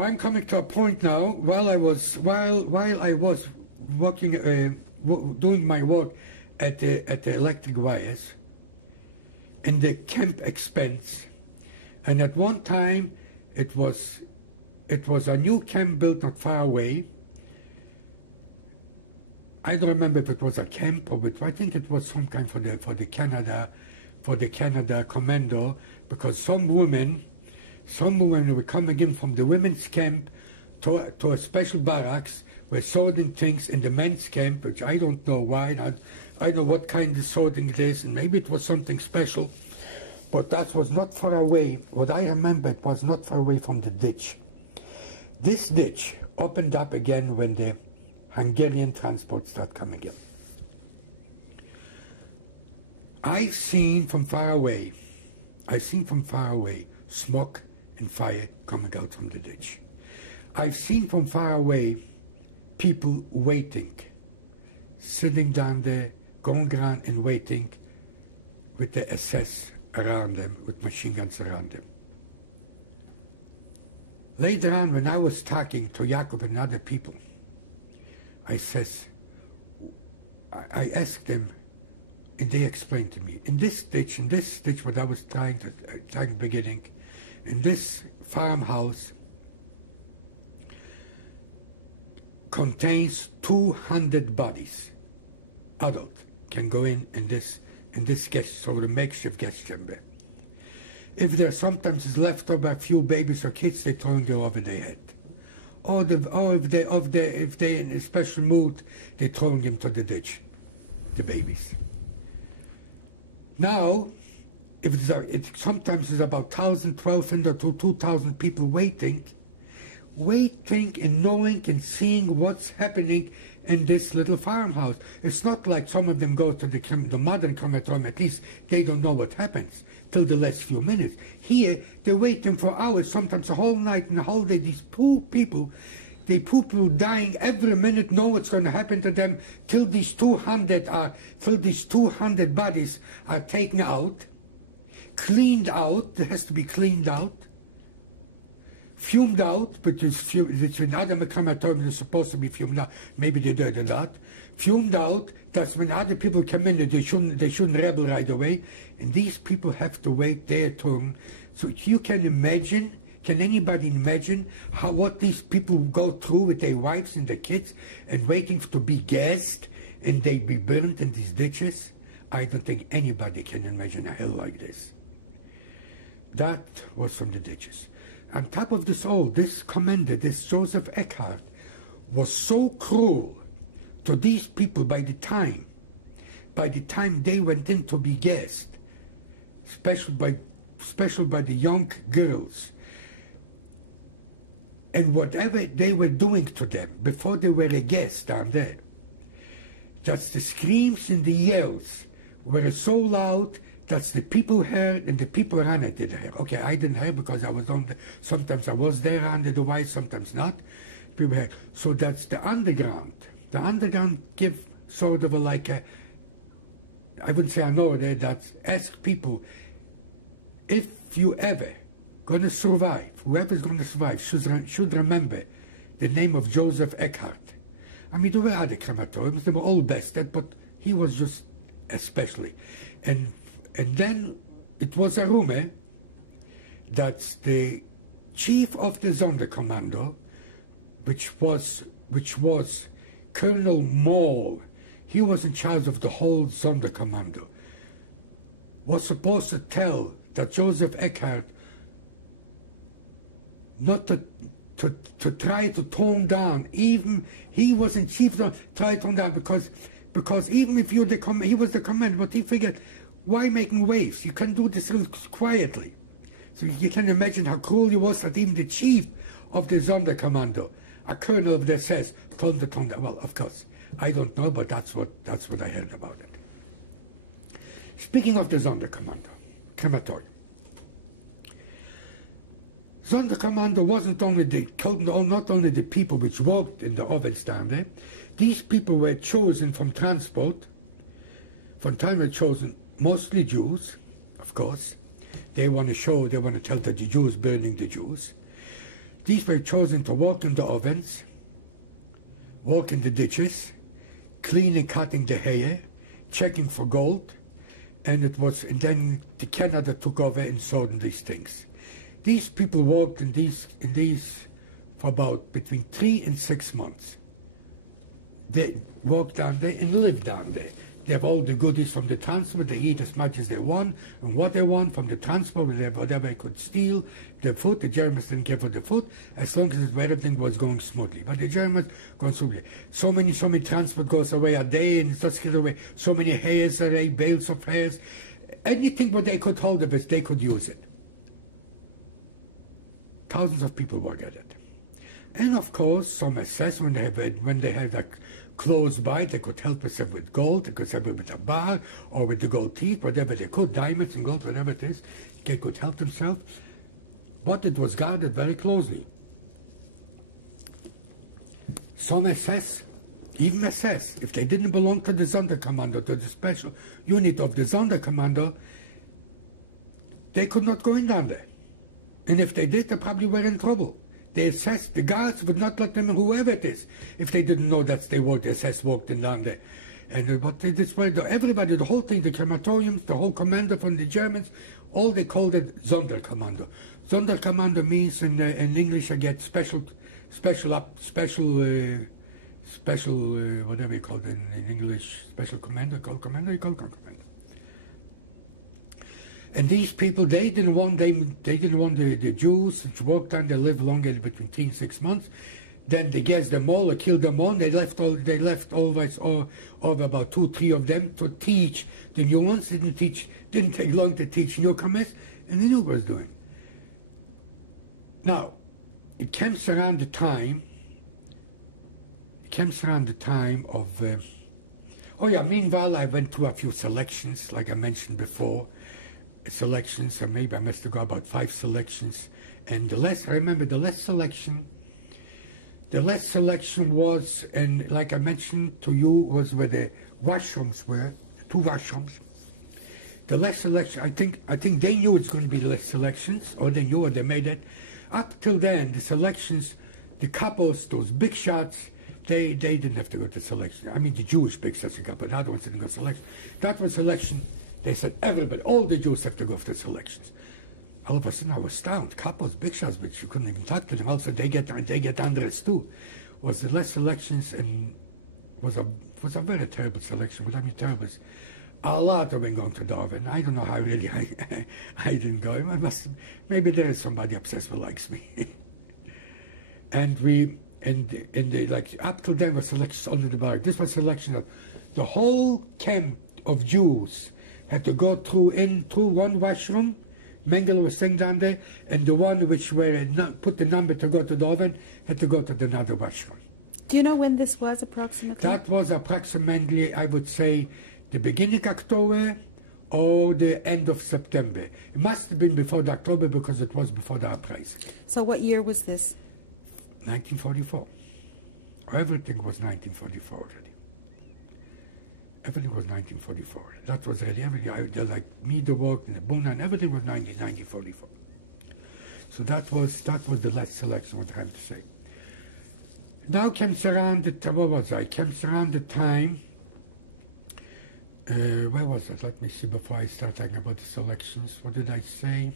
Now I'm coming to a point now. While I was working, doing my work at the electric wires, in the camp expense, and at one time it was a new camp built not far away. I don't remember if it was a camp or I think it was some kind for the Canada Commando, because some women were coming in from the women's camp to a special barracks were sorting things in the men's camp, which I don't know why. I don't know what kind of sorting it is, and maybe it was something special, but that was not far away. What I remember, it was not far away from the ditch. This ditch opened up again when the Hungarian transport started coming in. I've seen from far away smoke and fire coming out from the ditch. I've seen from far away people waiting, sitting down there, going around and waiting with the SS around them, with machine guns around them. Later on, when I was talking to Jakob and other people, I asked them, and they explained to me, in this ditch, what I was trying beginning, in this farmhouse contains 200 bodies. Adult can go in this guest, sort of makeshift guest chamber. If there sometimes is left over a few babies or kids, they throw them over their head. Or if they're in a special mood, they throw them to the ditch, the babies. Now, if sometimes there's about 1,000, 1,200 to 2,000 people waiting and knowing and seeing what's happening in this little farmhouse. It's not like some of them go to the modern crematorium, at least they don't know what happens till the last few minutes. Here, they're waiting for hours, sometimes a whole night and a whole day. These poor people dying every minute, know what's going to happen to them till these 200 bodies are taken out, cleaned out. There has to be cleaned out, fumed out, but it's in other crematoriums it's supposed to be fumed out. Maybe they did a lot. Fumed out. That's when other people come in. They shouldn't rebel right away, and these people have to wait their turn. So you can imagine. Can anybody imagine what these people go through with their wives and their kids and waiting to be gassed and they be burned in these ditches? I don't think anybody can imagine a hell like this. That was from the ditches. On top of this all, this commander, this Josef Eckhardt, was so cruel to these people by the time they went in to be gassed, especially by the young girls. And whatever they were doing to them before they were a guest down there, just the screams and the yells were so loud that the people heard and the people around it didn't hear. Okay, I didn't hear because I was on the, sometimes I was there under the wires, sometimes not. People heard. So that's the underground. The underground give sort of like a, I wouldn't say I know it, that ask people, if you ever going to survive, whoever's going to survive should remember the name of Josef Eckhardt. I mean, there were other crematoriums, they were all bested, but he was just especially. And then it was a rumor that the chief of the Sonderkommando, which was Colonel Moll, he was in charge of the whole Sonderkommando, was supposed to tell that Josef Eckhardt not to try to tone down, even he wasn't chief, try to tone down, because even if you're he was the commander, but he figured, why making waves? You can do this quietly. So you can imagine how cruel he was that even the chief of the Sonderkommando, a colonel of the SS, told him to tone down. Well, of course, I don't know, but that's what I heard about it. Speaking of the Sonderkommando, crematorium. Sonderkommando wasn't only not only the people which worked in the ovens down there. These people were chosen from transport. From time were chosen mostly Jews, of course. They want to tell that the Jews burning the Jews. These were chosen to work in the ovens, work in the ditches, cleaning, cutting the hair, checking for gold, and then the Canada took over and sold these things. These people worked in these for about between 3 and 6 months. They worked down there and lived down there. They have all the goodies from the transport. They eat as much as they want and what they want from the transport, whatever they could steal. The food, the Germans didn't care for the food as long as everything was going smoothly. But the Germans going smoothly. So many transport goes away a day and it just gets away. So many hairs a day, bales of hairs. Anything what they could hold of it, they could use it. Thousands of people work at it. And of course, some SS, when they had a close by, they could help themselves with gold, they could help it with a bar, or with the gold teeth, whatever they could, diamonds and gold, whatever it is, they could help themselves. But it was guarded very closely. Some SS, even SS, if they didn't belong to the Sonderkommando, to the special unit of the Sonderkommando, they could not go in down there. And if they did, they probably were in trouble. The SS, the guards would not let them in, whoever it is, if they didn't know that they were the SS walked in down there. And what they displayed, everybody, the whole thing, the crematoriums, the whole commander from the Germans, all they called it Sonderkommando. Sonderkommando means in English I get special, whatever you call it in English, special commander, you call commander. And these people, they didn't want the Jews to work down. They lived longer, between 3 and 6 months. Then they gassed them all, or killed them all. They left always over about 2 or 3 of them to teach the new ones. Didn't take long to teach newcomers, and they knew what was doing. Now, it comes around the time of. Meanwhile, I went through a few selections, like I mentioned before. Selections, or maybe I must have got about 5 selections, and I remember the last selection was, and like I mentioned to you, was where the washrooms were, the 2 washrooms. The last selection, I think they knew it's going to be the last selections, or they knew, or they made it. Up till then, the selections, the couples, those big shots, they didn't have to go to selection. I mean, the Jewish big shots, but the other ones didn't go to selection. That was selection. They said everybody, all the Jews have to go for the selections. All of a sudden I was stunned. Couples, big shots, but you couldn't even talk to them. Also, they get undressed too. Was the last selections, and was a very terrible selection. What I mean terrible is a lot of them going to Darwin. I don't know how really I didn't go. Maybe there is somebody obsessed who likes me. And up till then was selections under the bar. This was selection of the whole camp of Jews. Had to go through one washroom. Mengele was staying down there, and the one which put the number to go to the oven had to go to another washroom. Do you know when this was approximately? That was approximately, I would say, the beginning of October or the end of September. It must have been before the October because it was before the uprising. So what year was this? 1944. Everything was 1944 already. Everything was 1944. That was really everything. Like me, the work, and the Buna, and everything was 1944. So that was the last selection. What I have to say. Now comes around the time. Where was it? Let me see before I start talking about the selections. What did I say?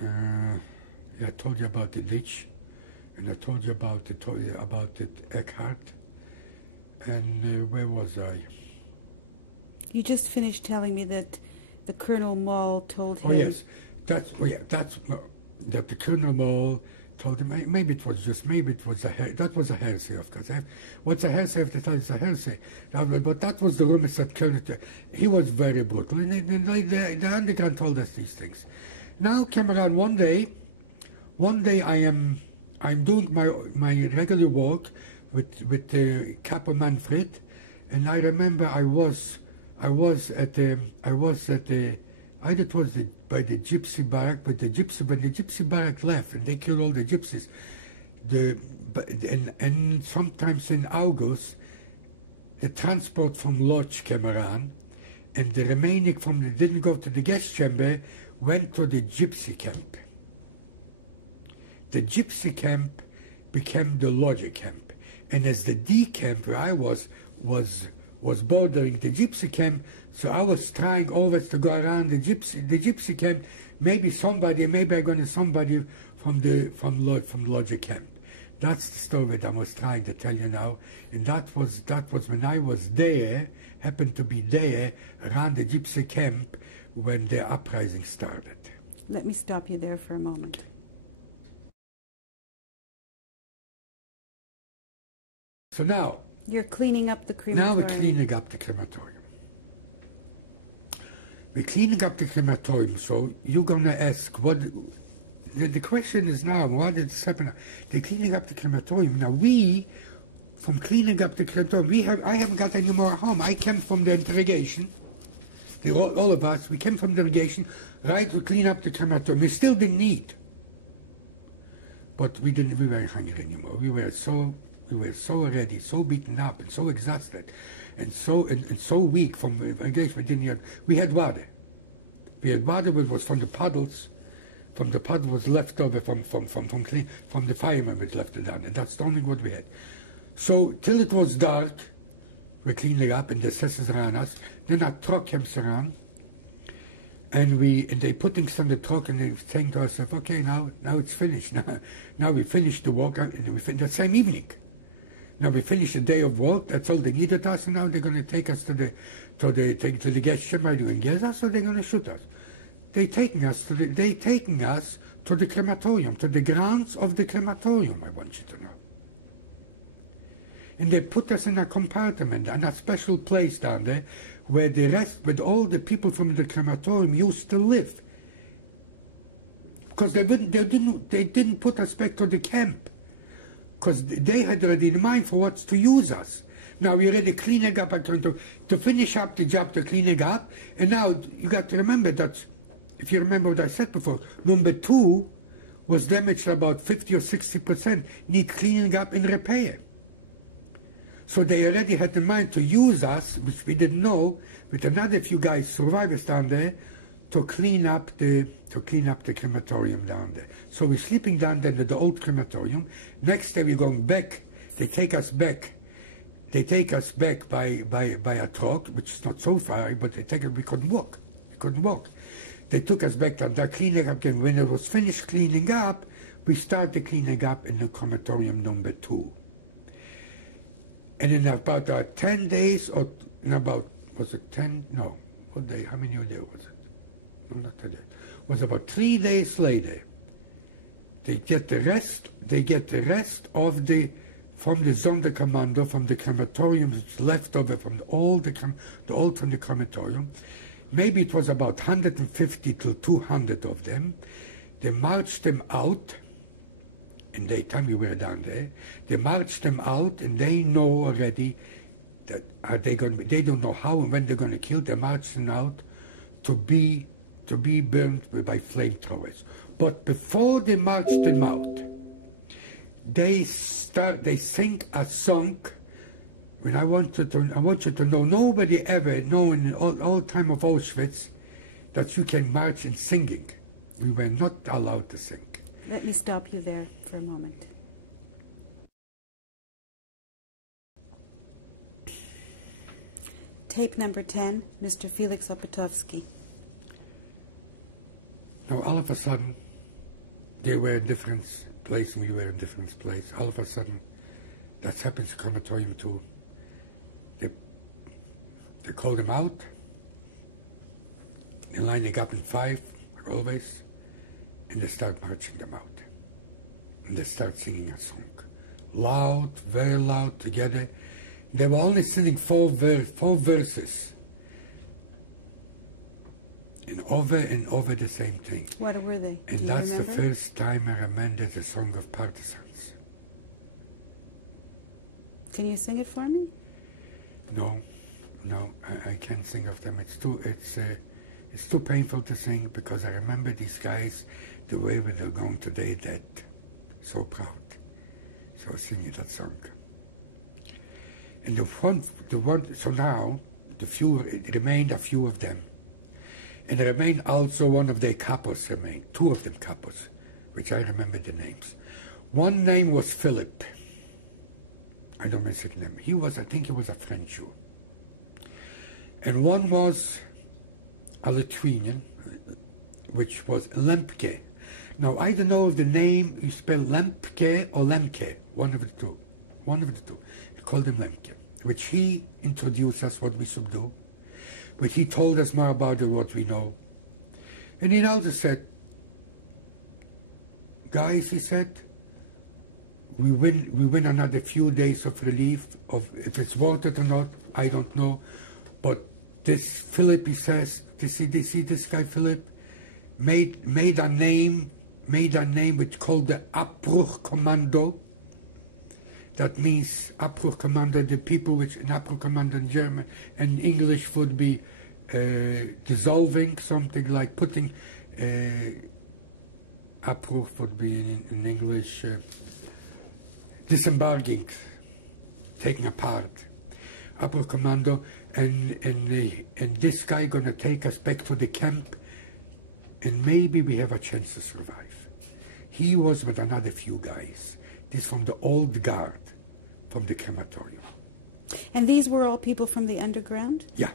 I told you about the ditch, and I told you about the Eckhardt. And where was I? You just finished telling me that the Colonel Maul told him. Oh yes, that the Colonel Maul told him. Maybe it was that was a heresy, of course. What's a heresy? I have to tell you, it's a heresy. But that was the rumors that Colonel. He was very brutal, and the underground told us these things. Now came around one day. I'm doing my regular work with Capo Manfred, and I remember I was at the either it was by the gypsy barrack, but when the gypsy barrack left and they killed all the gypsies, and sometimes in August, the transport from Lodz came around, and the remaining didn't go to the gas chamber, went to the gypsy camp. the gypsy camp became the lodger camp. And as the D camp where I was bordering the gypsy camp, so I was trying always to go around the gypsy camp. Maybe I'm going to somebody from lodger camp. That's the story that I was trying to tell you now. And that was when I was there, happened to be there around the gypsy camp when the uprising started. Let me stop you there for a moment. So now, you're cleaning up the crematorium. Now we're cleaning up the crematorium. We're cleaning up the crematorium, so you're going to ask, what... The question is now, what is happening? They're cleaning up the crematorium. Now we, from cleaning up the crematorium, I haven't got any more home. I came from the interrogation. All of us, we came from the interrogation, right, to clean up the crematorium. We still didn't eat. But we weren't hungry anymore. We were so already, so beaten up and so exhausted and so weak from the engagement. We had water. We had water which was from the puddles. From the puddle was left over from the firemen was left it down, and that's the only what we had. So till it was dark, we cleaned it up, and the SS around us. Then our truck comes around, and they put things on the truck, and they saying to us, "Okay, now it's finished. Now we finished the work, and we finished the same evening. Now we finished the day of work. That's all they needed us, and now they're going to take us to the gas chamber and gas us, so they're going to shoot us." They're taking us to the crematorium, to the grounds of the crematorium, I want you to know. And they put us in a compartment, in a special place down there, where all the people from the crematorium used to live. Because they didn't put us back to the camp. Because they had already in mind for what's to use us. Now we're already cleaning up, to finish up the job, to cleaning up, and now you got to remember that, if you remember what I said before, number 2 was damaged about 50 or 60%, need cleaning up and repair. So they already had in mind to use us, which we didn't know, with another few guys, survivors down there, to clean up the crematorium down there. So we're sleeping down there at the old crematorium. Next day we're going back. They take us back. They take us back by a truck, which is not so far, but we couldn't walk. We couldn't walk. They took us back to cleaning up again. When it was finished cleaning up, we started cleaning up in the crematorium number 2. And in about 10 days, or in about, was it 10? No. What day? How many days was it? No, not 10 days. It was about 3 days later. They get the rest of from the Sonderkommando, from the crematorium that's left over from the old from the crematorium. Maybe it was about 150 to 200 of them. They marched them out, in the time we were down there. They marched them out, and they know already that they don't know how and when they're going to kill. They marched them out to be burned by flamethrowers. But before they marched them out, they sing a song. When I want you to know, nobody ever known in all time of Auschwitz that you can march in singing. We were not allowed to sing. Let me stop you there for a moment. Tape number 10, Mr. Felix Opatowski. Now all of a sudden, they were in different place and we were in different place. All of a sudden, that happens to crematorium too. They called them out. They lining up in 5, like always, and they start marching them out. And they start singing a song. Loud, very loud, together. They were only singing 4 verses. And over the same thing. What were they? And Do you that's remember? the first time I remember the song of partisans. Can you sing it for me? No, I can't sing of them. It's too painful to sing because I remember these guys, the way they're going today, dead, so proud. So singing that song. And so now it remained a few of them. And there remained also one of their capos remained, 2 of them capos. which I remember the names. One name was Philip. I don't remember his name. I think he was a French Jew. And one was a Lithuanian, which was Lemke. Now, I don't know if the name you spell Lemke or Lemke, one of the two. One of the two. He called him Lemke, which he introduced us what we should do, which he told us more about it, what we know. And he also said, guys, he said, we win another few days of relief. Of if it's worth it or not, I don't know. But this Philip, he says, they see this guy Philip made a name which called the Abbruchkommando. That means Abbruchkommando, the people which an Abbruchkommando in German and English would be dissolving, something like putting. Abbruch would be in English disembarking, taking apart. Sonderkommando, and this guy gonna take us back to the camp, and maybe we have a chance to survive. He was with another few guys. This from the old guard, from the crematorium. And these were all people from the underground? Yeah.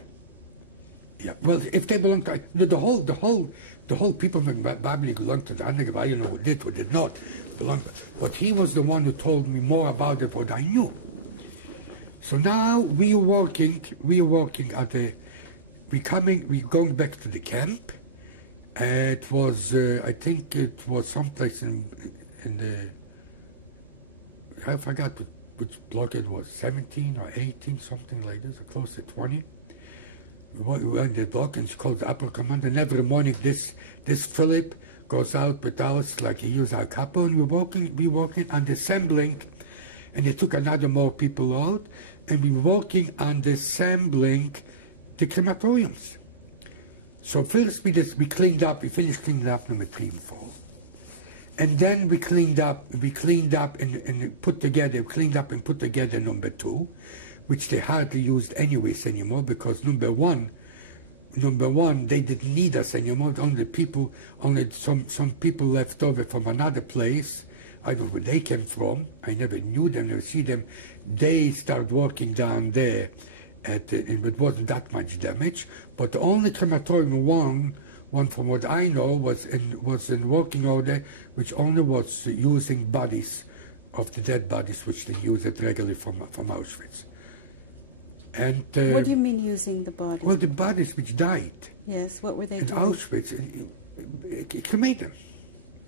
Yeah. Well, if they belong to the whole people from Babylon belonged to the underground. I don't know who did not belong. But he was the one who told me more about it what I knew. So now we're going back to the camp. It was, I think it was someplace in the, I forgot which block it was, 17 or 18, something like this, or close to 20. We were in the block, and it's called the Upper Command, and every morning this Philip goes out with us, like he used our couple, and we're walking and assembling, and he took another more people out, and we're walking and assembling the crematoriums. So first we cleaned up, we finished cleaning up number 3 and 4. And then we cleaned up and put together number 2, which they hardly used anyways anymore, because number one, they didn't need us anymore. Only some people left over from another place. I don't know where they came from. I never knew them, never see them. They started working down there, and it wasn't that much damage. But the only crematorium one from what I know was in working order, which only was using bodies of the dead bodies, which they used it regularly from Auschwitz. And what do you mean using the bodies? Well, the bodies which died. Yes, what were they doing? In Auschwitz, cremate them.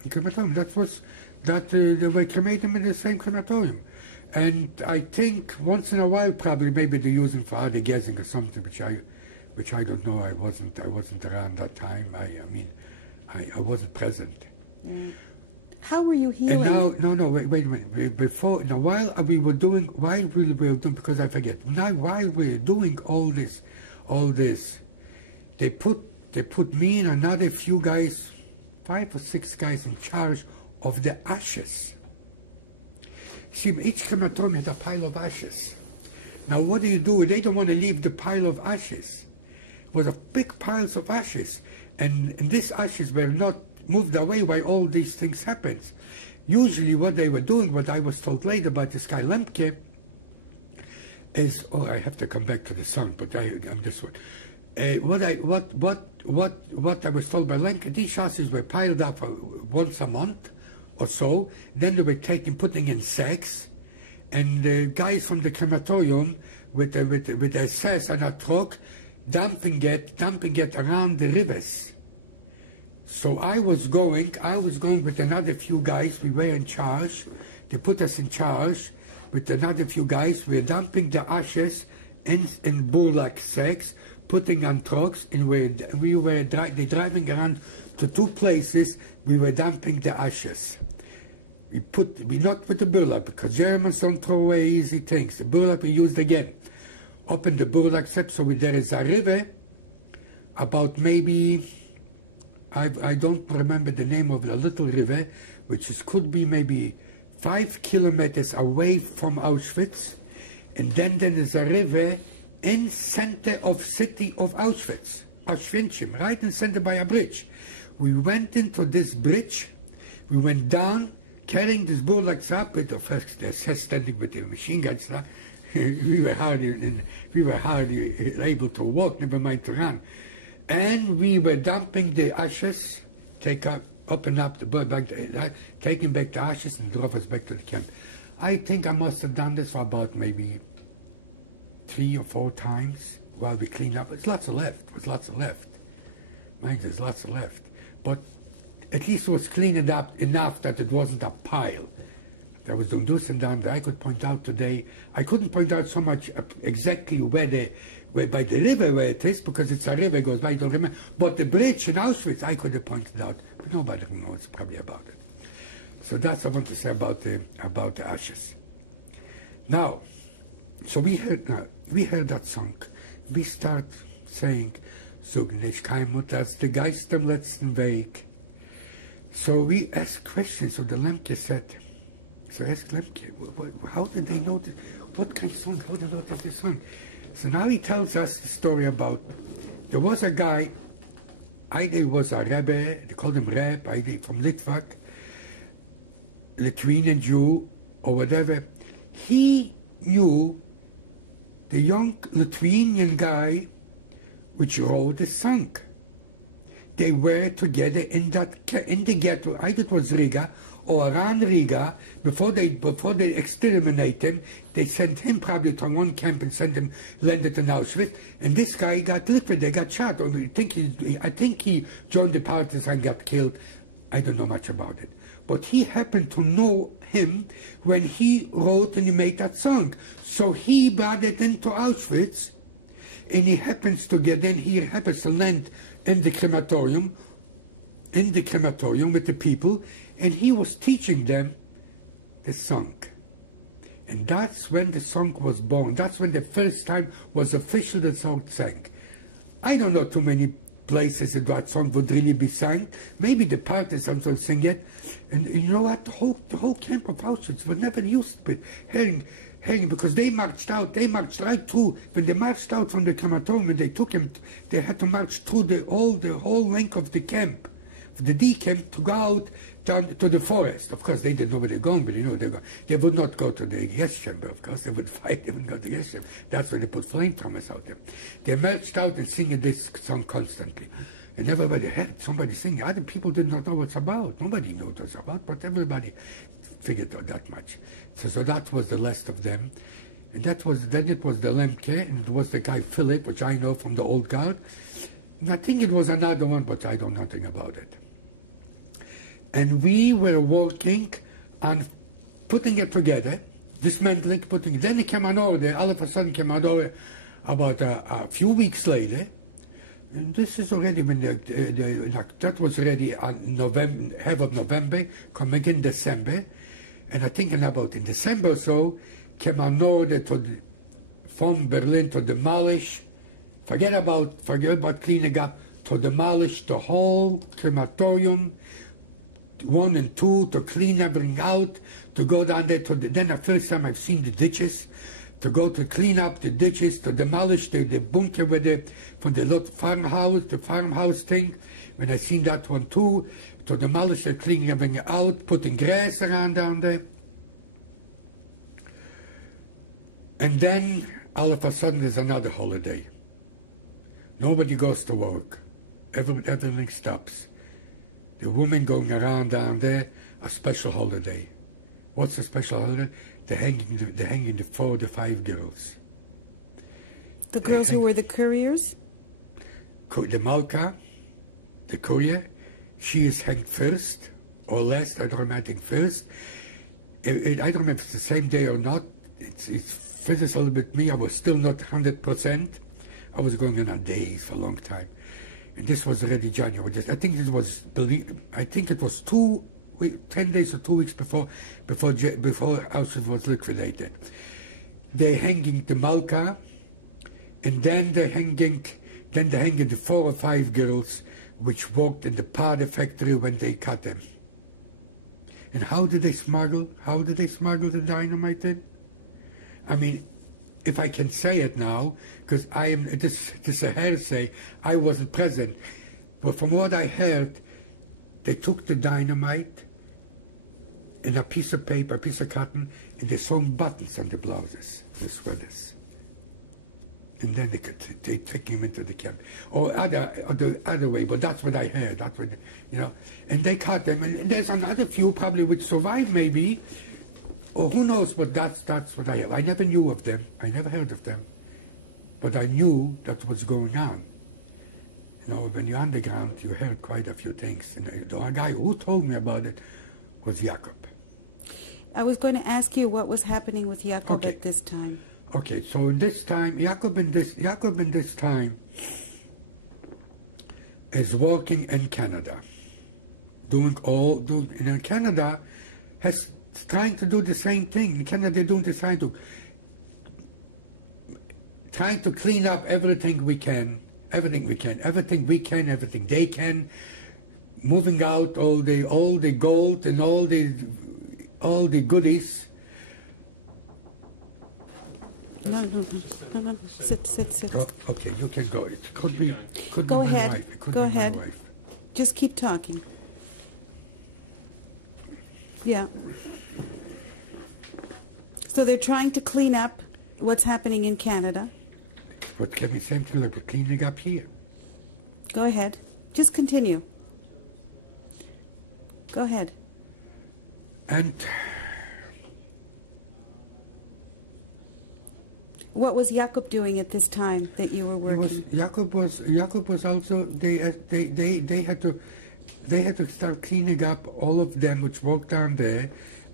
In crematorium, they were cremate them in the same crematorium. And I think once in a while, probably maybe they're using for other gassing or something, which I don't know. I wasn't around that time. I wasn't present. Yeah. How were you healing? And now, wait a minute. Before, now, while we were doing, because I forget. Now, while we were doing all this, they put me and another few guys, 5 or 6 guys in charge of the ashes. See, each crematorium had a pile of ashes. Now, what do? They don't want to leave the pile of ashes. It was a big piles of ashes, and these ashes were not moved away while all these things happened. Usually what they were doing, what I was told later by this guy Lemke, is, I have to come back to the song, but I'm this one. What I was told by Lemke, these ashes were piled up once a month or so, then they were putting in sacks, and the guys from the crematorium with the SS and a truck, dumping it around the rivers. So I was going with another few guys. We were in charge. They put us in charge with another few guys. We were dumping the ashes in burlap sacks, putting on trucks, and they driving around to 2 places. We were dumping the ashes. We not with the burlap, because Germans don't throw away easy things. The burlap we used again. Open the burlap sack, so there is a river about maybe, I don't remember the name of the little river, which could be maybe 5 kilometers away from Auschwitz, and then there is a river in center of city of Auschwitz, right in center by a bridge. We went into this bridge. We went down, carrying this bullocks up with the first the SS standing with the machine guns. we were hardly able to walk, never mind to run. And we were dumping the ashes, open up the bird back, taking back the ashes and drove us back to the camp. I think I must have done this for about maybe 3 or 4 times while we cleaned up. There's lots of left. Mind, there's lots of left. But at least it was cleaned up enough that it wasn't a pile. There was Dundus and down there. I could point out today. I couldn't point out so much exactly where by the river where it is, because it's a river goes by, I don't remember. But the bridge in Auschwitz, I could have pointed out, but nobody knows probably about it. So that's what I want to say about the ashes. Now, so we heard that song. We start saying, "Zog nicht kein Mut, als der Geist am letzten Weg." So we asked questions. So the Lemke said, so ask Lemke, how did they know this? What kind of song? How did they know this song? So now he tells us the story about, there was a guy, either was a Rebbe, they called him Reb, either from Litvak, Lithuanian Jew, or whatever. He knew the young Lithuanian guy which wrote the song. They were together in the ghetto, either it was Riga or around Riga. Before they exterminate him, they sent him probably to one camp and landed in Auschwitz. And this guy got liquidated, got shot. I think he joined the partisans and got killed. I don't know much about it. But he happened to know him when he wrote and he made that song. So he brought it into Auschwitz, and he happens to land in the crematorium with the people, and he was teaching them the song. And that's when the song was born. That's when the first time was official the song sang. I don't know too many places that song would really be sung. Maybe the partisans will sing it. And you know what? The whole camp of Auschwitz was never used to hearing, because they marched right through. When they marched out from the crematorium, they had to march through the whole length of the camp, the D camp, to go out down to the forest. Of course, they didn't know where they're going, but they would not go to the gas chamber, of course. They would fight, they wouldn't go to the gas chamber. That's where they put flamethrowers out there. They marched out and singing this song constantly. And everybody heard somebody singing. Other people did not know what it's about. Nobody knew what it's about, but everybody figured out that much. So that was the last of them. And then it was the Lemke, and it was the guy Philip, which I know from the old guard. And I think it was another one, but I don't know nothing about it. And we were working on putting it together, dismantling, then it came on order, all of a sudden came on order about a few weeks later. And this is already when that was already on half of November, coming in December. And I think in December or so, came an order from Berlin to demolish, forget about cleaning up, to demolish the whole crematorium, 1 and 2, to clean everything out, to go down there then the first time I've seen the ditches, to go to clean up the ditches, to demolish the bunker from the farmhouse thing, when I seen that one too, to demolish it, cleaning everything out, putting grass around down there. And then, all of a sudden, there's another holiday. Nobody goes to work. Everything stops. The women going around down there, a special holiday. What's a special holiday? They're hanging the 4 to 5 girls. The girls who were the couriers? The Malka, the courier, she is hanged first, or last, I don't remember, I think first. I don't remember if it's the same day or not. It's fizzes a little bit me. I was still not 100%. I was going on days for a long time. And this was already January. I think it was 10 days or 2 weeks before Auschwitz was liquidated. They're hanging the Malka, and then they're hanging the 4 or 5 girls which worked in the powder factory when they cut them. And how did they smuggle the dynamite in? I mean, if I can say it now, because this is a hearsay, I wasn't present, but from what I heard, they took the dynamite, in a piece of paper, a piece of cotton, and they sewn buttons on the blouses, the sweaters. And then they take him into the camp. Or the other way, but that's what I heard. That's what, and they cut them. And there's another few probably would survive maybe, or who knows, but that's what I have. I never knew of them. I never heard of them. But I knew that was going on. When you're underground, you heard quite a few things. And the guy who told me about it was Jakob. I was going to ask you what was happening with Jakob at this time. Okay, so in this time, Jakob in this time is working in Canada, in Canada, trying to do the same thing. In Canada, they're doing the same thing, trying to clean up everything we can, everything they can, moving out all the gold and all the goodies. No. Sit. Oh, okay, you can go. It could be Go my ahead. wife. It could Go be ahead. my wife. Just keep talking. Yeah. So they're trying to clean up what's happening in Canada. What can we say to like cleaning up here? Go ahead. Just continue. Go ahead. And what was Jakob doing at this time that you were working? Jakob was also they had to start cleaning up all of them which worked down there.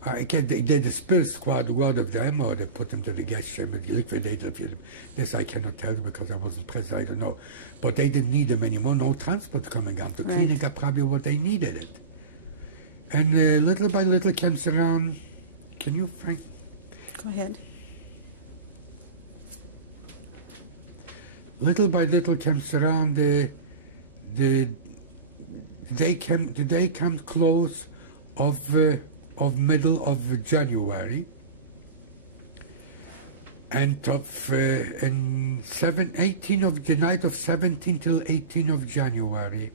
They dispersed quite a lot of them, or they put them to the gas chamber, liquidated them. This I cannot tell because I wasn't present, I don't know. But they didn't need them anymore, no transport coming out. Right. Cleaning up probably what they needed it. And little by little comes around, can you, Frank? Go ahead. Little by little comes around, the day comes close of middle of January, and the night of 17 till 18 of January,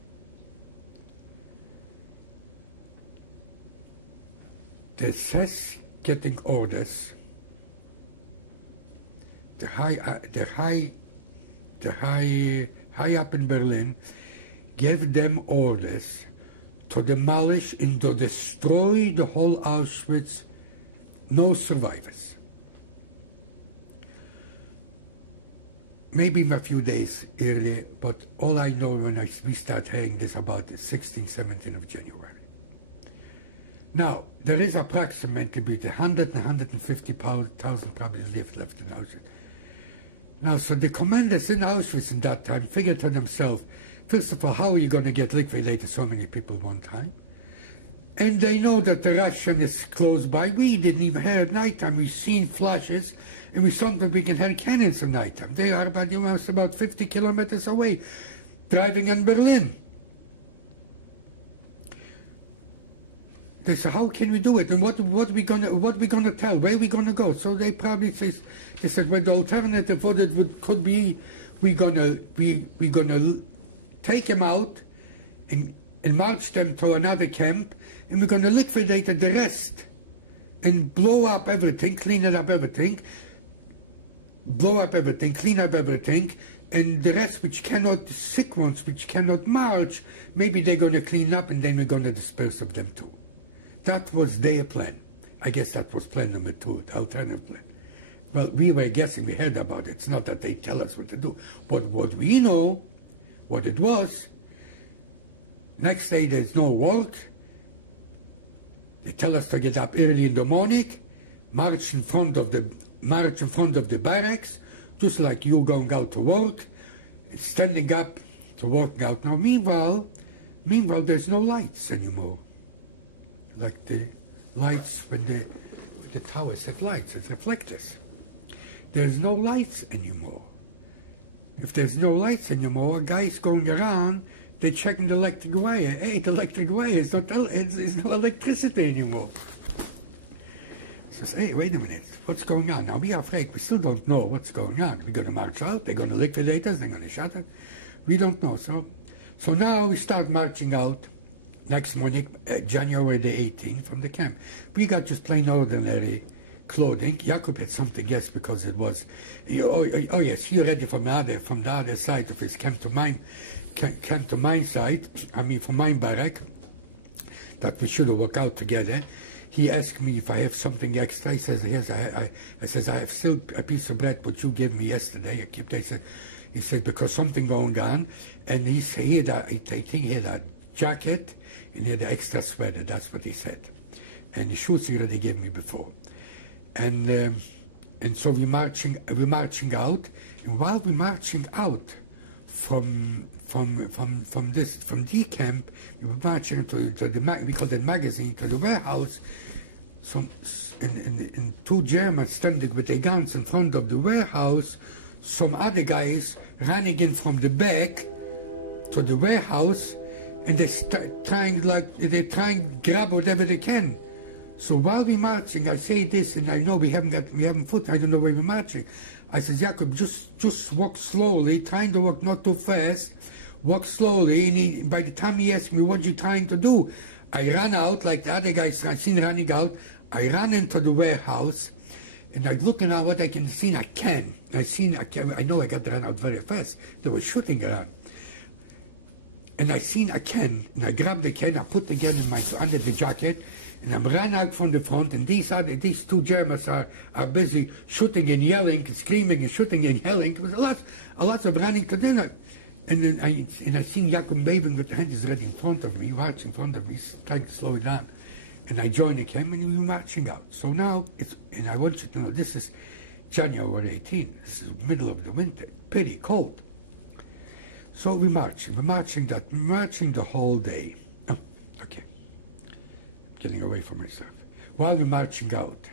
the SS getting orders. The high up in Berlin gave them orders to demolish and to destroy the whole Auschwitz, no survivors. Maybe a few days earlier, but all I know when we start hearing this about the 16th, 17th of January. Now, there is approximately between 100 and 150,000 probably left in Auschwitz. Now, so the commanders in Auschwitz in that time figured to themselves, first of all, how are you going to get liquidated so many people one time? And they know that the Russian is close by. We didn't even hear at nighttime. We've seen flashes, and sometimes we can hear cannons at nighttime. They are about 50 kilometers away, driving in Berlin. They said, how can we do it? And what we gonna tell? Where are we gonna go? So they probably said, well, the alternative for it could be we gonna take them out and march them to another camp, and we're gonna liquidate the rest and blow up everything, clean up everything, clean up everything, and the rest which cannot, sick ones which cannot march, maybe they're gonna clean up, and then we're gonna disperse of them too. That was their plan. I guess that was plan number 2, the alternative plan. Well, we were guessing, we heard about it. It's not that they tell us what to do. But what we know, what it was, next day there's no work. They tell us to get up early in the morning, march in front of the barracks, just like you going out to work, standing up to work out. Now, meanwhile, there's no lights anymore. Like the lights when the towers have lights, it's reflectors. There's no lights anymore. If there's no lights anymore, guys going around, they're checking the electric wire. Hey, the electric wire is not, it's no electricity anymore. Says, hey, wait a minute, what's going on? Now we are afraid, we still don't know what's going on. We're going to march out, they're going to liquidate us, they're going to shut us. We don't know. So now we start marching out next morning, January the 18th, from the camp. We got just plain ordinary clothing. Jacob had something, yes, because it was, yes, he ready from the other side of his camp to mine side, from mine barrack, that we should have worked out together. He asked me if I have something extra. He says, yes, I says, I have still a piece of bread what you gave me yesterday. He said, because something going on. And I think he had a jacket and he had an extra sweater. That's what he said. And the shoes he already gave me before. And so we're marching out. And while we're marching out from the camp, we were marching to the we call it magazine, to the warehouse. And two Germans standing with their guns in front of the warehouse. Some other guys running in from the back to the warehouse, and they're trying to grab whatever they can. So while we're marching, I say this, and I know we haven't foot. I don't know where we're marching. I said, Jacob, just walk slowly, trying to walk not too fast. Walk slowly. And by the time he asked me, what you trying to do? I ran out like the other guys I seen running out. I ran into the warehouse, and I'm looking at what I can see. I know I got to run out very fast. They were shooting around. And I seen a can, and I grabbed the can, I put the can under the jacket, and I ran out from the front, and these two Germans are busy shooting and yelling, and screaming and shooting and yelling. It was a lot of running to dinner. And then I seen Jacob waving with the hands right in front of me, marching in front of me, trying to slow it down. And I joined the camp, and we were marching out. So now, and I want you to know, this is January 18. This is middle of the winter, pretty cold. So we're marching the whole day. Oh, okay. Getting away from myself. While we're marching out,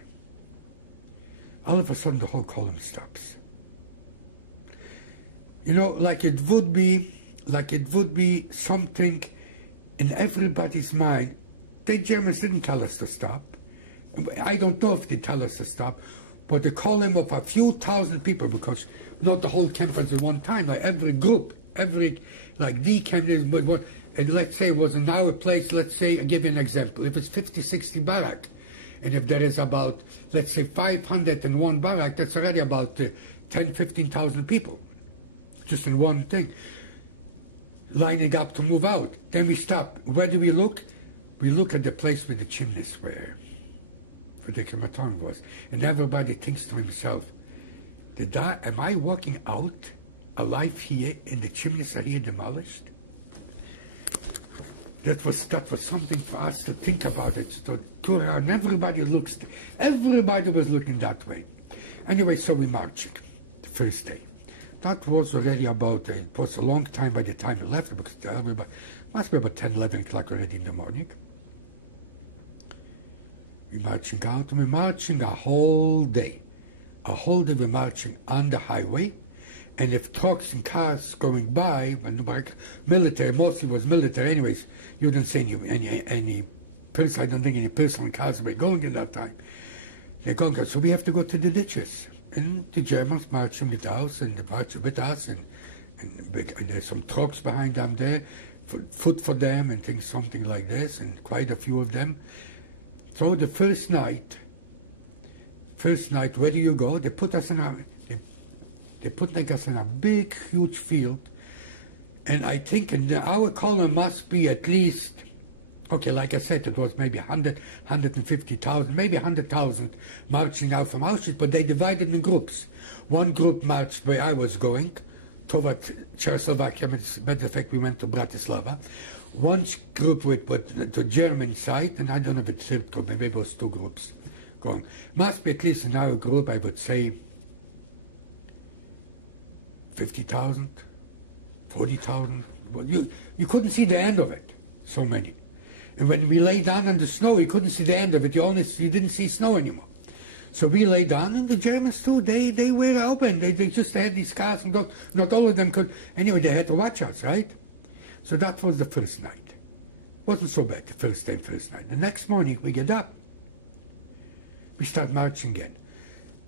all of a sudden the whole column stops. You know, like it would be something in everybody's mind. The Germans didn't tell us to stop. I don't know if they tell us to stop, but the column of a few thousand people, because not the whole camp was at one time, like every group, like the camp is, and let's say it was in our place, let's say, I'll give you an example, if it's 50, 60 barrack, and if there is about, let's say, 501 barrack, that's already about 10, 15,000 people, just in one thing, lining up to move out. Then we stop. Where do we look? We look at the place where the chimneys were, where the crematorium was, and everybody thinks to himself, am I walking out alive here, and the chimneys are here demolished? That was something for us to think about it. And everybody was looking that way. Anyway, so we're marching the first day. That was already it was a long time by the time we left, because everybody must be about 10, 11 o'clock already in the morning. We're marching out, and we're marching a whole day. A whole day we're marching on the highway, and if trucks and cars going by, military, mostly was military anyways, you didn't see any person, I don't think any personal cars were going in that time. They're going, so we have to go to the ditches. And the Germans marching with us, and they marching with us, and there's some trucks behind them there, food for them, and things, something like this, and quite a few of them. So the first night, where do you go? They put us in a big, huge field, and I think our column must be at least, okay, like I said, it was maybe 100, 150,000, maybe 100,000 marching out from Auschwitz, but they divided in groups. One group marched where I was going, toward Czechoslovakia. Matter of fact, we went to Bratislava. One group with the German side, and I don't know if it's third group, maybe it was two groups going. Must be at least in our group, I would say, 50,000, 40,000. Well, you couldn't see the end of it, so many. And when we lay down on the snow, you couldn't see the end of it. You didn't see snow anymore. So we lay down, and the Germans too, they were open. They just had these cars, and not all of them could. Anyway, they had to watch us, right? So that was the first night. Wasn't so bad, the first night. The next morning, we get up. We start marching again.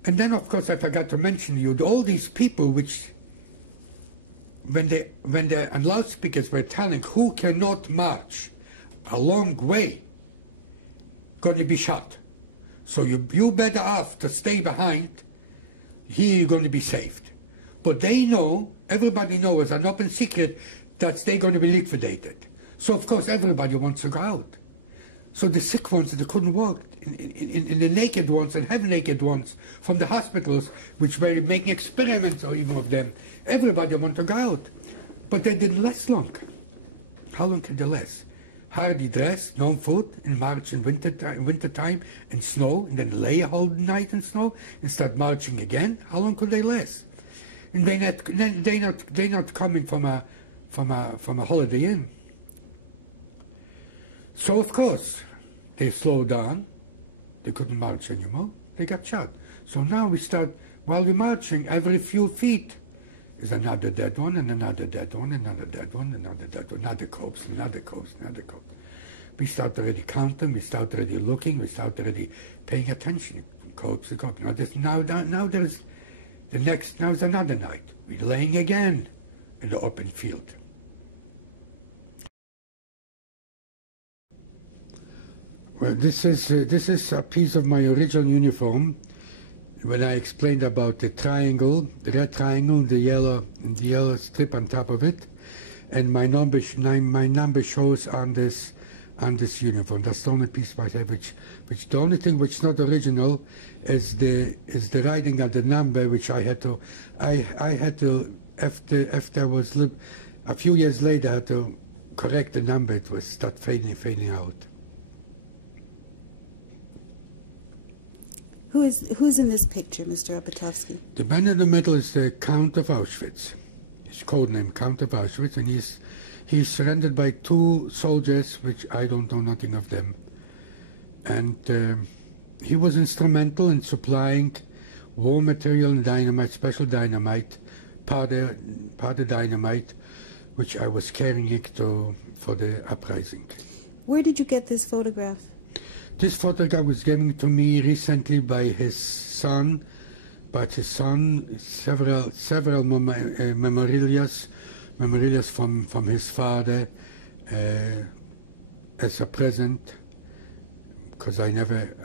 And then, of course, I forgot to mention to you, all these people which, when the loudspeakers were telling who cannot march a long way, going to be shot. So you better off to stay behind. Here you're going to be saved. But they know, everybody knows, an open secret, that they're going to be liquidated. So of course everybody wants to go out. So the sick ones that couldn't walk, in the naked ones and half-naked ones from the hospitals, which were making experiments or even of them, everybody wanted to go out. But they didn't last long. How long can they last? Hardly dressed, no food, in March and winter time, and snow, and then lay a whole night in snow, and start marching again. How long could they last? And they're not coming from a Holiday Inn. So of course they slowed down. They couldn't march anymore. They got shot. So now we start, while we're marching, every few feet is another dead one, and another dead one, another dead one, another dead one, another corpse, another corpse, another corpse. We start already counting, we start already looking, we start already paying attention. Corpse to corpse. Now there's the next, now's another night. We're laying again in the open field. Well, this is a piece of my original uniform. When I explained about the triangle, the red triangle, the yellow strip on top of it, and my number shows on this uniform. That's the only piece I have, which the only thing which is not original is the writing of the number, which I had to after I was a few years later I had to correct the number. It was start fading out. Who's in this picture, Mr. Opitovsky? The man in the middle is the Count of Auschwitz. His code name, Count of Auschwitz, and he's surrendered by two soldiers, which I don't know nothing of them. And he was instrumental in supplying war material and dynamite, special dynamite, powder dynamite, which I was carrying it for the uprising. Where did you get this photograph? This photograph was given to me recently by his son, several memorabilia from his father as a present, because I never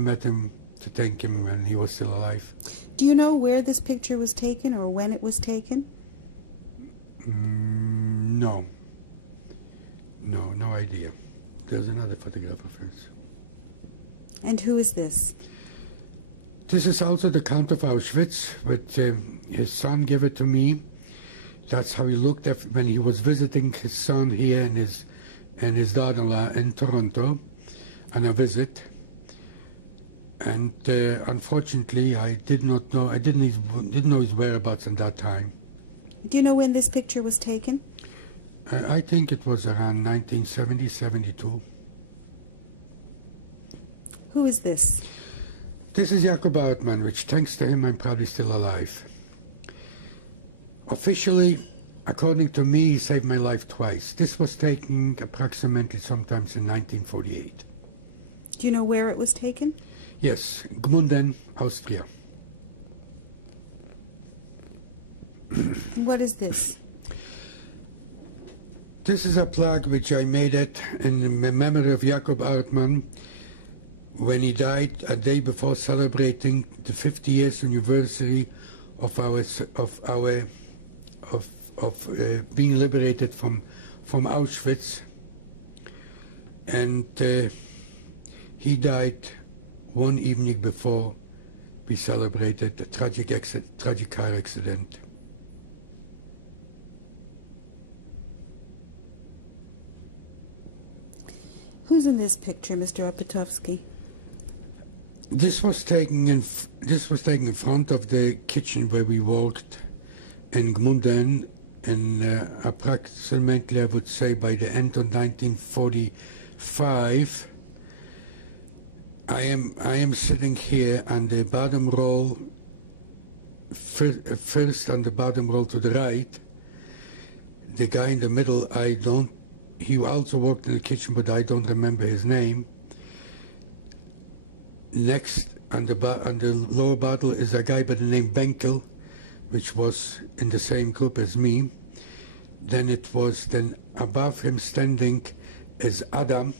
met him to thank him when he was still alive. Do you know where this picture was taken or when it was taken? No idea. There's another photograph of his. And who is this? This is also the Count of Auschwitz, but his son gave it to me. That's how he looked when he was visiting his son here and his daughter-in-law in Toronto on a visit. And unfortunately, I didn't know his whereabouts at that time. Do you know when this picture was taken? I think it was around 1970, 72. Who is this? This is Jacob Hartmann, which thanks to him I'm probably still alive. Officially, according to me, he saved my life twice. This was taken approximately sometimes in 1948. Do you know where it was taken? Yes, Gmunden, Austria. What is this? This is a plaque which I made it in memory of Jacob Hartmann when he died a day before celebrating the 50 years anniversary of being liberated from Auschwitz, and he died one evening before we celebrated the tragic car accident. Who's in this picture, Mr. Opitovsky? This was taken in front of the kitchen where we worked in Gmunden, and approximately, I would say, by the end of 1945. I am sitting here on the bottom row, first on the bottom row to the right. The guy in the middle, he also worked in the kitchen, but I don't remember his name. Next, on the lower bottle is a guy by the name Benkel, which was in the same group as me. Then above him standing is Adam,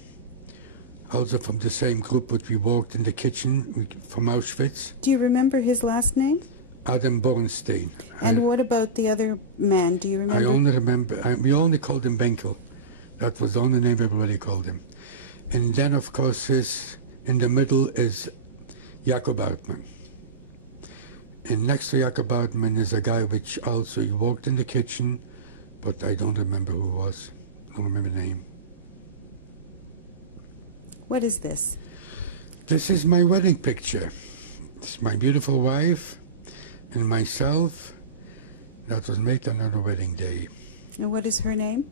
also from the same group that we worked in the kitchen from Auschwitz. Do you remember his last name? Adam Bornstein. And what about the other man? Do you remember? I only remember, we only called him Benkel. That was the only name everybody called him. And then, of course, in the middle is Jakob Hartmann. And next to Jakob Hartmann is a guy which also he worked in the kitchen, but I don't remember who it was. I don't remember the name. What is this? This is my wedding picture. It's my beautiful wife and myself. That was made on our wedding day. And what is her name?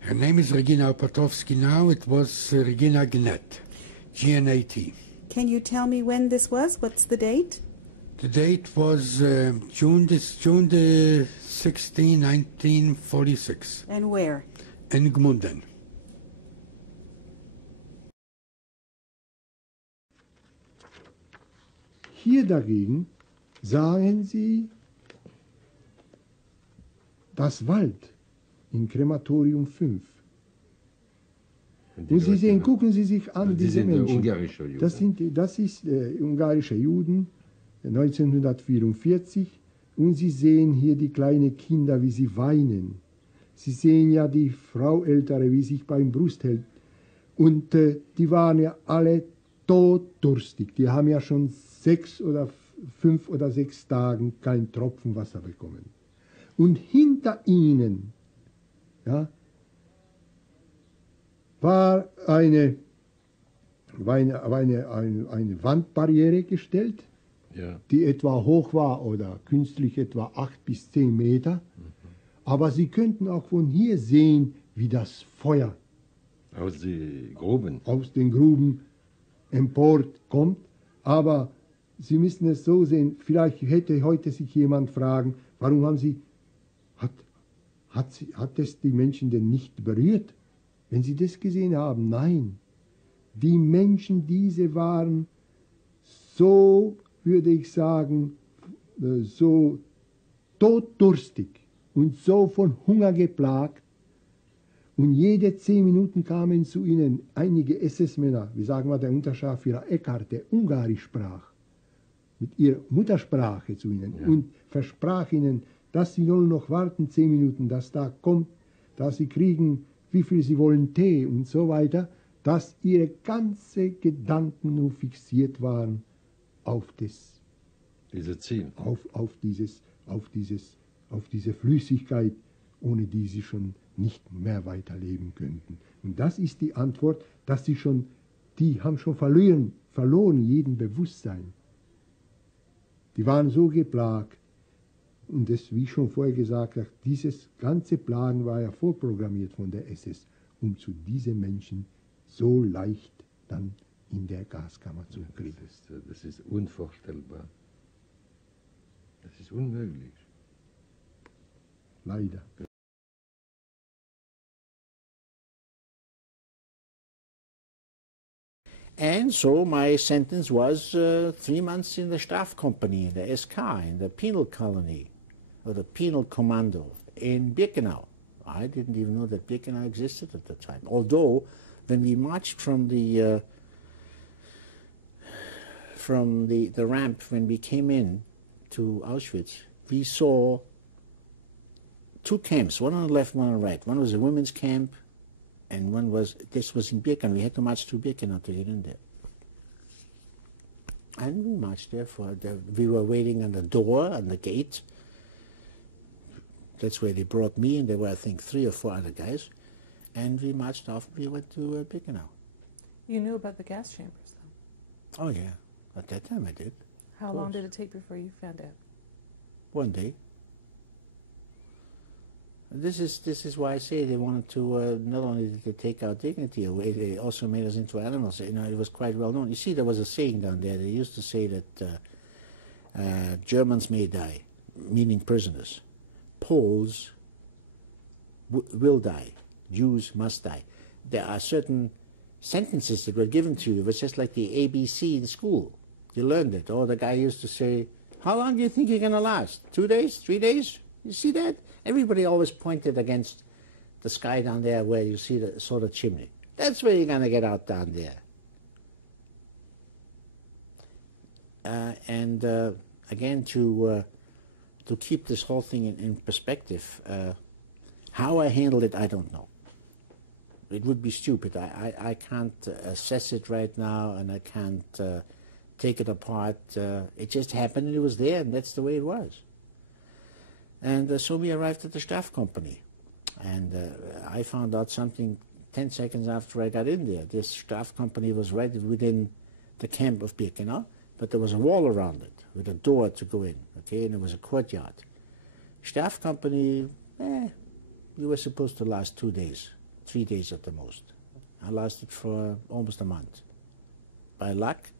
Her name is Regina Opatowski now. It was Regina Gnet, G-N-A-T. Can you tell me when this was? What's the date? The date was June the 16, 1946. And where? In Gmunden. Hier dagegen sahen Sie das Wald in Krematorium 5. Und Sie sehen, gucken Sie sich an, diese Menschen. Das ist ungarische Juden, 1944. Und Sie sehen hier die kleinen Kinder, wie sie weinen. Sie sehen ja die Frau Ältere, wie sich beim Brust hält. Und die waren ja alle toddurstig. Die haben ja schon 5 oder 6 Tagen kein Tropfen Wasser bekommen. Und hinter ihnen, ja, war eine Wandbarriere gestellt, ja, die etwa hoch war oder künstlich etwa 8 bis 10 Meter. Aber Sie könnten auch von hier sehen, wie das Feuer aus den Gruben emporkommt. Aber Sie müssen es so sehen, vielleicht hätte heute sich jemand fragen, warum haben Sie, hat es die Menschen denn nicht berührt? Wenn Sie das gesehen haben, nein. Die Menschen, diese waren so, würde ich sagen, so toddurstig und so von Hunger geplagt. Und jede 10 Minuten kamen zu ihnen einige SS-Männer, wie sagen wir der Unterscharführer Eckhardt, der Ungarisch sprach, mit ihrer Muttersprache zu ihnen, ja, und versprach ihnen, dass sie nur noch warten 10 Minuten, dass da kommt, dass sie kriegen, wie viel sie wollen Tee und so weiter, dass ihre ganzen Gedanken nur fixiert waren auf das Ziel, auf diese Flüssigkeit, ohne die sie schon nicht mehr weiterleben könnten. Und das ist die Antwort, dass die haben schon verloren jeden Bewusstsein. Die waren so geplagt. Und das, wie ich schon vorher gesagt habe, dieses ganze Plagen war ja vorprogrammiert von der SS, um zu diesen Menschen so leicht dann in der Gaskammer zu kriegen. Das ist unvorstellbar. Das ist unmöglich. Leider. And so my sentence was 3 months in the Strafkompanie, in the SK, in the penal colony, or the penal commando in Birkenau. I didn't even know that Birkenau existed at the time. Although, when we marched from the ramp, when we came in to Auschwitz, we saw 2 camps, one on the left, one on the right. One was a women's camp, and this was in Birkenau. We had to march through Birkenau to get in there. And we marched there we were waiting on the door, on the gate. That's where they brought me, and there were, I think, 3 or 4 other guys. And we marched off, we went to Birkenau. You knew about the gas chambers, though? Oh, yeah. At that time I did. How long did it take before you found out? 1 day. This is why I say they wanted to, not only did they take our dignity away, they also made us into animals. You know, it was quite well known. You see, there was a saying down there. They used to say that Germans may die, meaning prisoners. Poles will die. Jews must die. There are certain sentences that were given to you. It was just like the ABC in school. You learned it. Or the guy used to say, how long do you think you're going to last? 2 days? 3 days? You see that? Everybody always pointed against the sky down there where you see the sort of chimney. That's where you're going to get out down there. And again, to keep this whole thing in perspective, how I handled it, I don't know. It would be stupid. I can't assess it right now, and I can't take it apart. It just happened, and it was there, and that's the way it was. And so we arrived at the staff company, and I found out something 10 seconds after I got in there. This staff company was right within the camp of Birkenau, but there was a wall around it with a door to go in, okay, and it was a courtyard. Staff company, you were supposed to last 2 days, 3 days at the most. I lasted for almost a month. By luck,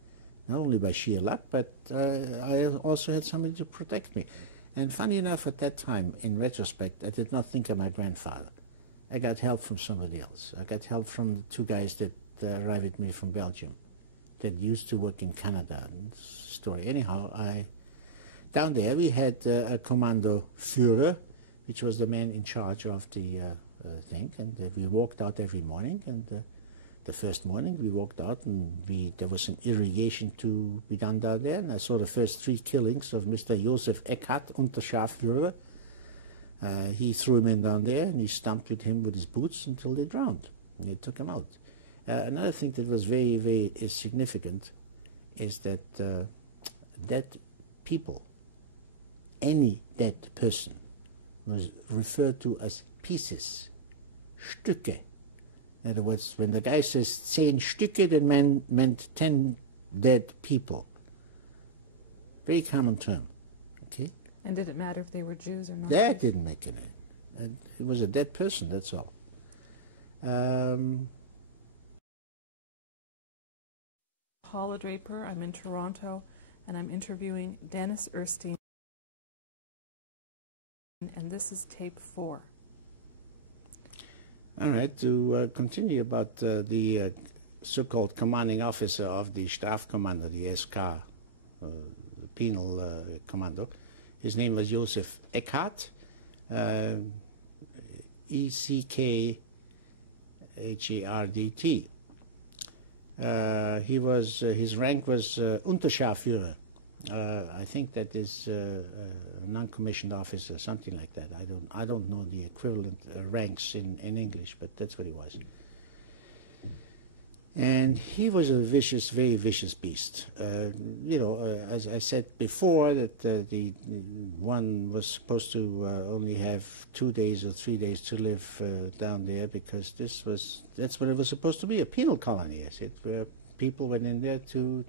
not only by sheer luck, but I also had somebody to protect me. And funny enough, at that time, in retrospect, I did not think of my grandfather. I got help from somebody else. I got help from the 2 guys that arrived with me from Belgium, that used to work in Canada. And story. Anyhow, down there we had a Kommando Führer, which was the man in charge of the thing, and we walked out every morning. And the first morning we walked out, and there was some irrigation to be done down there, and I saw the first 3 killings of Mr. Josef Eckhardt, Unterscharführer. He threw him in down there, and he stomped with him with his boots until they drowned, and they took him out. Another thing that was very, very significant is that dead people, any dead person, was referred to as pieces, Stücke. In other words, when the guy says 10 Stücke, that meant 10 dead people. Very common term. Okay? And did it matter if they were Jews or not? That didn't make any. It was a dead person, that's all. Paula Draper, I'm in Toronto, and I'm interviewing Dennis Erstein, and this is tape 4. All right, to continue about the so-called commanding officer of the Strafkommando, the SK, the penal commando. His name was Josef Eckhardt, E-C-K-H-A-R-D-T. His rank was Unterscharführer. I think that is a non-commissioned officer, something like that. I don't know the equivalent ranks in English, but that's what he was. And he was a vicious, very vicious beast. As I said before, that the one was supposed to only have 2 days or 3 days to live down there, because that's what it was supposed to be, a penal colony. I said, where people went in there to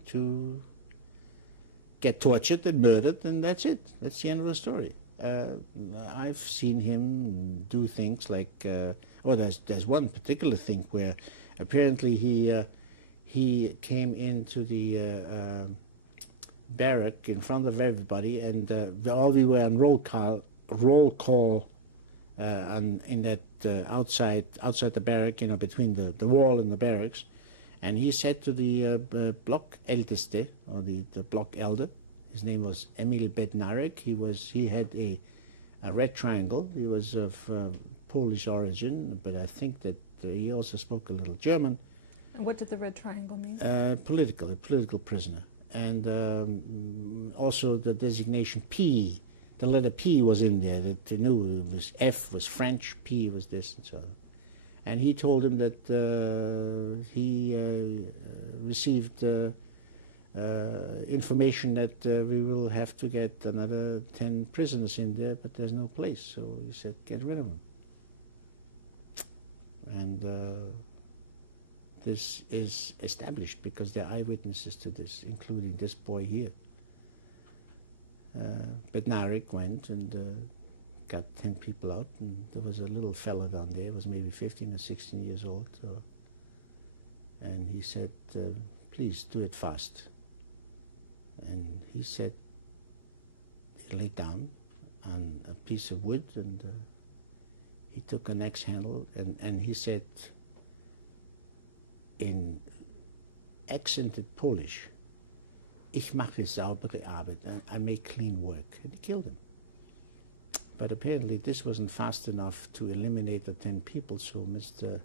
get tortured and murdered, and that's it. That's the end of the story. I've seen him do things like, there's one particular thing where apparently he came into the barrack in front of everybody, and all we were on roll call in that outside the barrack, between the wall and the barracks. And he said to the block Älteste, or the block elder, his name was Emil Bednarek. He had a red triangle. He was of Polish origin, but I think that he also spoke a little German. And what did the red triangle mean? A political prisoner. And also the designation P, the letter P was in there, that they knew it was F was French, P was this, and so on. And he told him that he received information that we will have to get another 10 prisoners in there, but there's no place. So he said, get rid of them. And this is established because there are eyewitnesses to this, including this boy here. Bednarek went and got 10 people out, and there was a little fella down there, was maybe 15 or 16 years old, and he said, please do it fast. And he said, he laid down on a piece of wood, and he took an axe handle, and he said in accented Polish, ich mache saubere Arbeit, I make clean work, and he killed him. But apparently this wasn't fast enough to eliminate the 10 people, so Mr.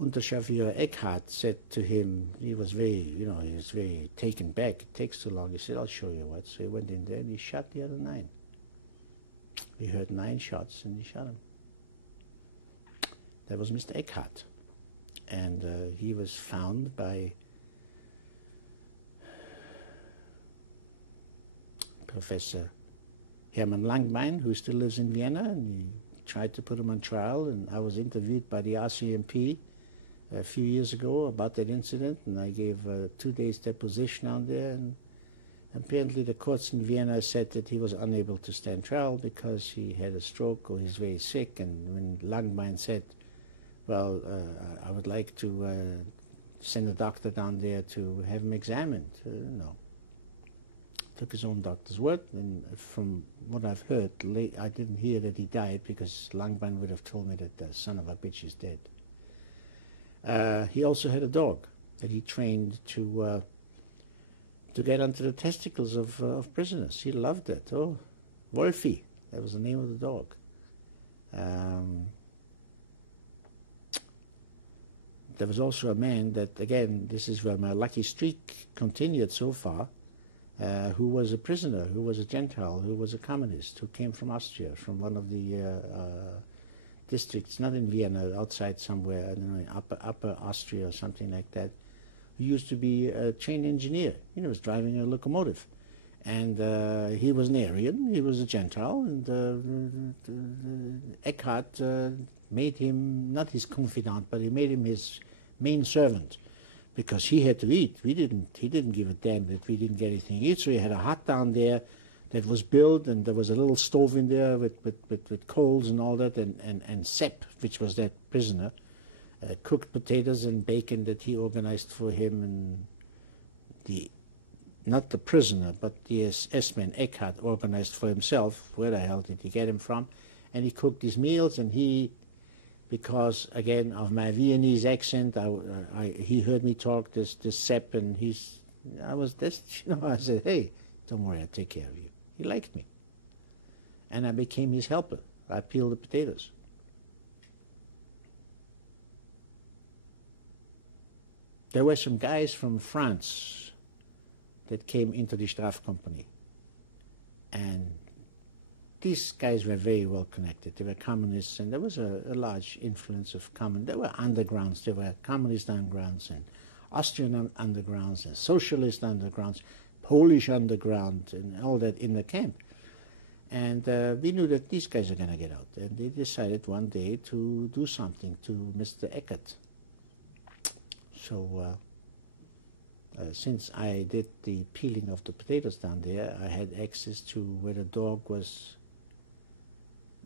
SS-Unterscharführer Eckhardt said to him, he was very taken back. It takes too long. He said, I'll show you what. So he went in there and he shot the other 9. He heard 9 shots and he shot him. That was Mr. Eckhardt. And he was found by Professor Hermann Langbein, who still lives in Vienna, and he tried to put him on trial. And I was interviewed by the RCMP a few years ago about that incident, and I gave 2 days deposition on there. And apparently the courts in Vienna said that he was unable to stand trial because he had a stroke or he's very sick. And when Langbein said, well, I would like to send a doctor down there to have him examined, no. Took his own doctor's word, and from what I've heard, I didn't hear that he died because Langbein would have told me that the son of a bitch is dead. He also had a dog that he trained to get onto the testicles of prisoners. He loved it. Oh, Wolfie, that was the name of the dog. There was also a man that, again, this is where my lucky streak continued so far, who was a prisoner, who was a Gentile, who was a communist, who came from Austria, from one of the districts, not in Vienna, outside somewhere, I don't know, upper Austria or something like that, who used to be a trained engineer. He was driving a locomotive. And he was an Aryan, he was a Gentile, and Eckhardt made him, not his confidant, but he made him his main servant, because he had to eat. He didn't give a damn that we didn't get anything to eat. So he had a hut down there that was built, and there was a little stove in there with coals and all that, and Sepp, which was that prisoner, cooked potatoes and bacon that he organized for him, and not the prisoner, but the SS-man Eckhardt organized for himself. Where the hell did he get him from? And he cooked his meals, and he, because again of my Viennese accent, he heard me talk this Sepp, and I said, hey, don't worry, I'll take care of you. He liked me, and I became his helper. I peeled the potatoes. There were some guys from France that came into the Strafkompanie, and these guys were very well connected. They were communists, and there was a large influence of There were undergrounds. There were communist undergrounds and Austrian undergrounds and socialist undergrounds, Polish underground, and all that in the camp. And we knew that these guys are going to get out. And they decided one day to do something to Mr. Eckhardt. So since I did the peeling of the potatoes down there, I had access to where the dog was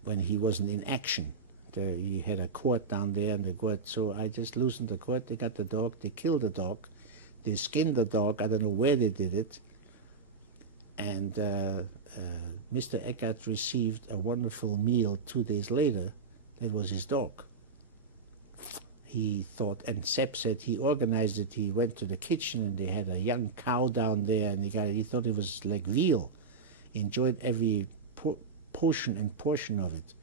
when he wasn't in action. He had a cord down there, and the cord, so I just loosened the cord. They got the dog, they killed the dog, they skinned the dog. I don't know where they did it. And Mr. Eckhardt received a wonderful meal 2 days later. That was his dog. He thought, and Sepp said he organized it. He went to the kitchen, and they had a young cow down there, and he thought it was like veal. He enjoyed every portion of it.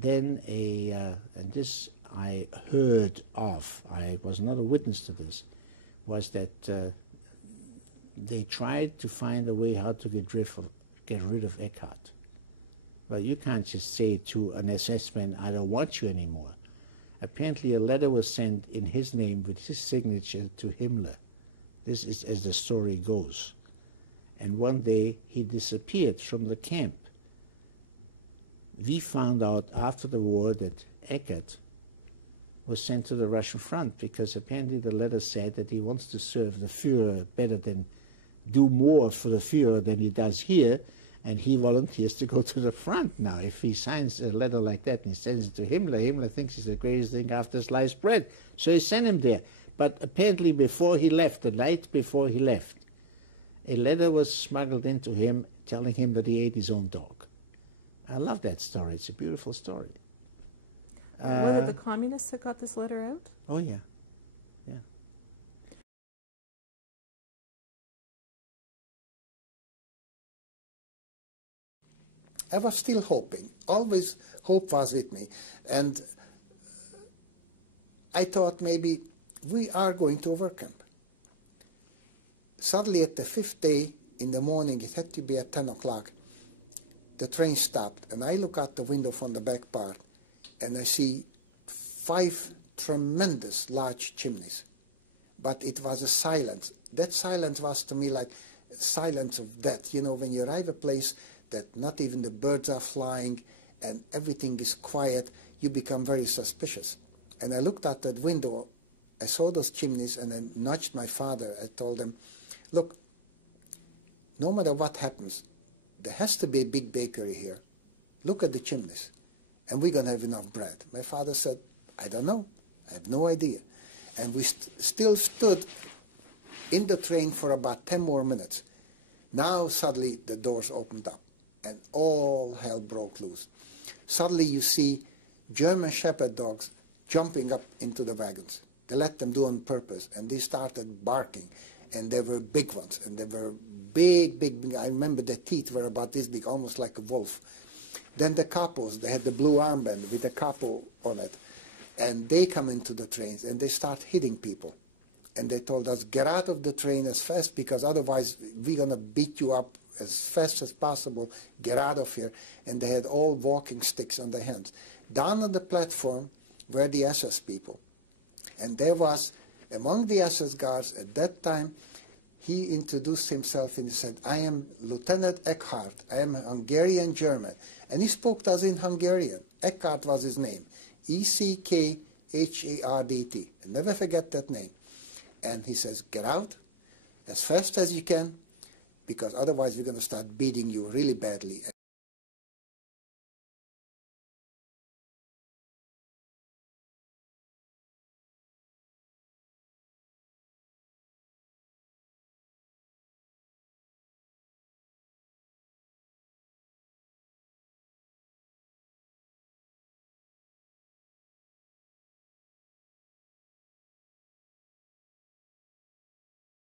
Then and this I heard of, I was not a witness to this, was that they tried to find a way how to get rid of Eckhardt. Well, you can't just say to an SS-man, I don't want you anymore. Apparently a letter was sent in his name with his signature to Himmler. This is as the story goes. And one day he disappeared from the camp. We found out after the war that Eckhardt was sent to the Russian front because apparently the letter said that he wants to serve the Führer better than do more for the Führer than he does here, and he volunteers to go to the front now. If he signs a letter like that and he sends it to Himmler, Himmler thinks it's the greatest thing after sliced bread. So he sent him there. But apparently before he left, the night before he left, a letter was smuggled into him telling him that he ate his own dog. I love that story. It's a beautiful story. Was it the communists that got this letter out? Oh, yeah. Yeah. I was still hoping. Always hope was with me. And I thought maybe we are going to overcamp. Suddenly at the 5th day in the morning, it had to be at 10 o'clock, the train stopped, and I look out the window from the back part, and I see 5 tremendous large chimneys. But it was a silence. That silence was to me like silence of death. You know, when you arrive at a place that not even the birds are flying and everything is quiet, you become very suspicious. And I looked out that window, I saw those chimneys, and I nudged my father. I told him, look, no matter what happens, there has to be a big bakery here. Look at the chimneys, and we're going to have enough bread. My father said, I don't know. I have no idea. And we still stood in the train for about 10 more minutes. Now suddenly the doors opened up, and all hell broke loose. Suddenly you see German shepherd dogs jumping up into the wagons. They let them do on purpose, and they started barking. And they were big ones, and they were big. I remember the teeth were about this big, almost like a wolf. Then the capos, they had the blue armband with a capo on it. And they come into the trains, and they start hitting people. And they told us, get out of the train as fast, because otherwise we're going to beat you up as fast as possible. Get out of here. And they had all walking sticks on their hands. Down on the platform were the SS people. And there was, among the SS guards at that time, he introduced himself and he said, I am Lieutenant Eckhardt. I am a Hungarian German. And he spoke to us in Hungarian. Eckhardt was his name. Eckhardt. I'll never forget that name. And he says, get out as fast as you can, because otherwise we're going to start beating you really badly.